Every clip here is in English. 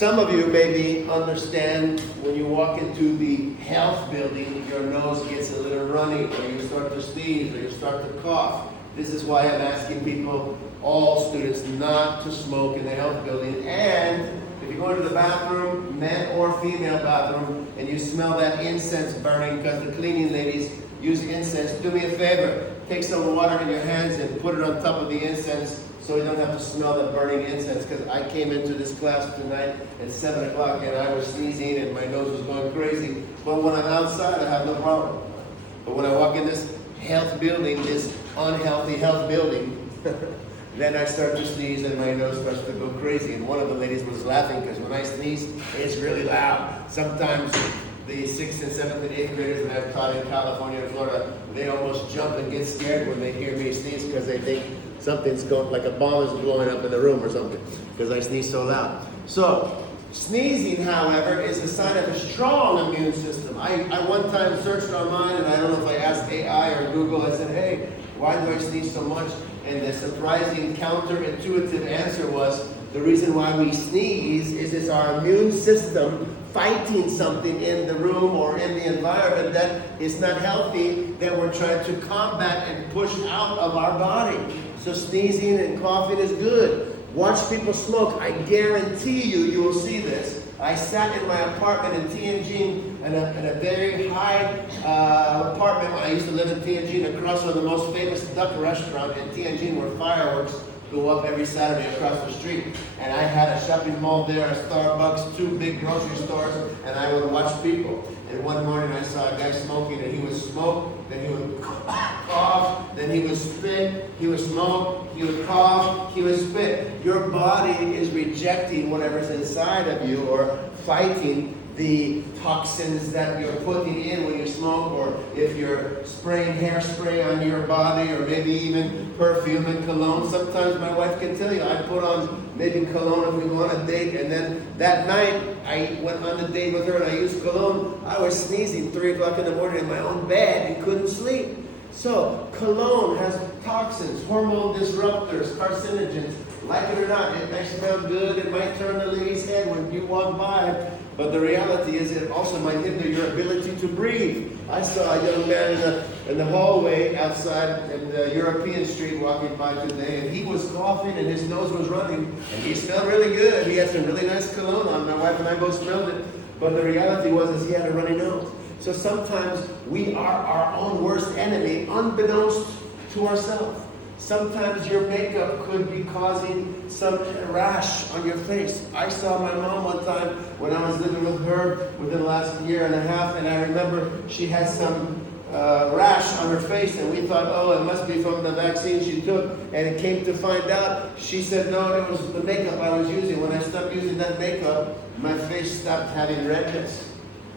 Some of you maybe understand when you walk into the health building, your nose gets a little runny, or you start to sneeze, or you start to cough. This is why I'm asking people, all students, not to smoke in the health building. And if you go into the bathroom, men or female bathroom, and you smell that incense burning because the cleaning ladies use incense, do me a favor. Take some water in your hands and put it on top of the incense so you don't have to smell that burning incense, because I came into this class tonight at 7 o'clock and I was sneezing and my nose was going crazy. But when I'm outside, I have no problem. But when I walk in this health building, this unhealthy health building, then I start to sneeze and my nose starts to go crazy. And one of the ladies was laughing because when I sneeze, it's really loud. Sometimes the 6th and 7th and 8th graders that I've taught in California and Florida, they almost jump and get scared when they hear me sneeze because they think something's going, like a bomb is blowing up in the room or something, because I sneeze so loud. So, sneezing, however, is a sign of a strong immune system. I one time searched online, and I don't know if I asked AI or Google, I said, hey, why do I sneeze so much? And the surprising counterintuitive answer was, the reason why we sneeze is it's our immune system fighting something in the room or in the environment that is not healthy, that we're trying to combat and push out of our body. So sneezing and coughing is good. Watch people smoke. I guarantee you will see this. I sat in my apartment in Tianjin, in a very high apartment when I used to live in Tianjin, across from the most famous duck restaurant in Tianjin, where fireworks go up every Saturday across the street. And I had a shopping mall there, a Starbucks, 2 big grocery stores, and I would watch people. And one morning I saw a guy smoking, and he would smoke, then he would cough, then he would spit, he would smoke, he would cough, he would spit. Your body is rejecting whatever's inside of you, or fighting the toxins that you're putting in when you smoke, or if you're spraying hairspray on your body, or maybe even perfume and cologne. Sometimes my wife can tell you, I put on maybe cologne if we go on a date, and then that night I went on the date with her and I used cologne. I was sneezing 3 o'clock in the morning in my own bed and couldn't sleep. So cologne has toxins, hormone disruptors, carcinogens. Like it or not, it may smell good, it might turn the lady's head when you walk by, but the reality is it also might hinder your ability to breathe. I saw a young man in the hallway outside in the European street walking by today, and he was coughing and his nose was running, and he smelled really good. He had some really nice cologne on. My wife and I both smelled it, but the reality was he had a runny nose. So sometimes we are our own worst enemy, unbeknownst to ourselves. Sometimes your makeup could be causing some rash on your face. I saw my mom one time when I was living with her within the last year and a half, and I remember she had some rash on her face, and we thought, oh, it must be from the vaccine she took. And it came to find out, she said, no, it was the makeup I was using. When I stopped using that makeup, my face stopped having redness.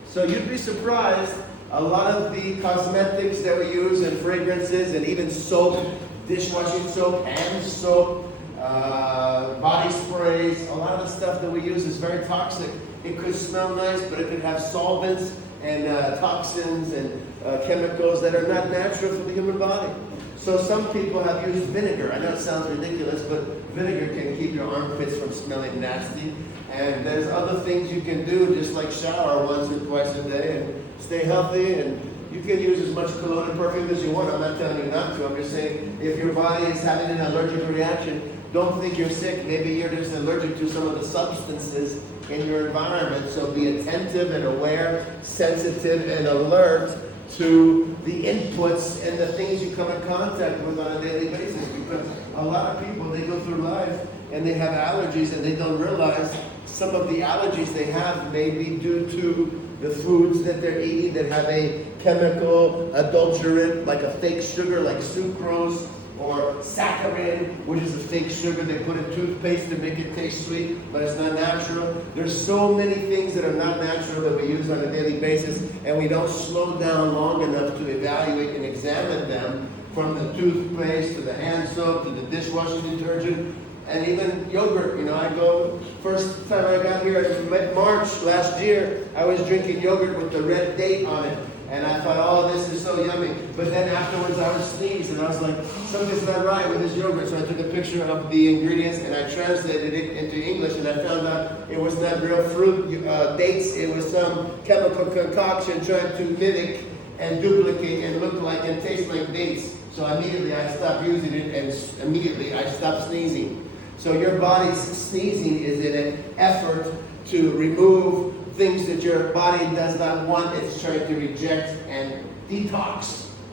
So you'd be surprised, a lot of the cosmetics that we use and fragrances and even soap, dishwashing soap, hand soap, body sprays, a lot of the stuff that we use is very toxic. It could smell nice, but it could have solvents and toxins and chemicals that are not natural for the human body. So some people have used vinegar. I know it sounds ridiculous, but vinegar can keep your armpits from smelling nasty. And there's other things you can do, just like shower once or twice a day and stay healthy. And you can use as much cologne and perfume as you want. I'm not telling you not to. I'm just saying, if your body is having an allergic reaction, don't think you're sick. Maybe you're just allergic to some of the substances in your environment. So be attentive and aware, sensitive and alert to the inputs and the things you come in contact with on a daily basis. Because a lot of people, they go through life and they have allergies and they don't realize some of the allergies they have may be due to the foods that they're eating that have a chemical adulterant, like a fake sugar, like sucrose, or saccharin, which is a fake sugar they put in toothpaste to make it taste sweet, but it's not natural. There's so many things that are not natural that we use on a daily basis, and we don't slow down long enough to evaluate and examine them, from the toothpaste to the hand soap to the dishwashing detergent, and even yogurt. You know, first time I got here in March last year, I was drinking yogurt with the red date on it. And I thought, oh, this is so yummy. But then afterwards I would sneeze, and I was like, something's not right with this yogurt. So I took a picture of the ingredients, and I translated it into English, and I found out it was not real fruit dates. It was some chemical concoction trying to mimic and duplicate and look like and taste like dates. So immediately I stopped using it, and immediately I stopped sneezing. So your body's sneezing is an effort to remove things that your body does not want. It's trying to reject and detox.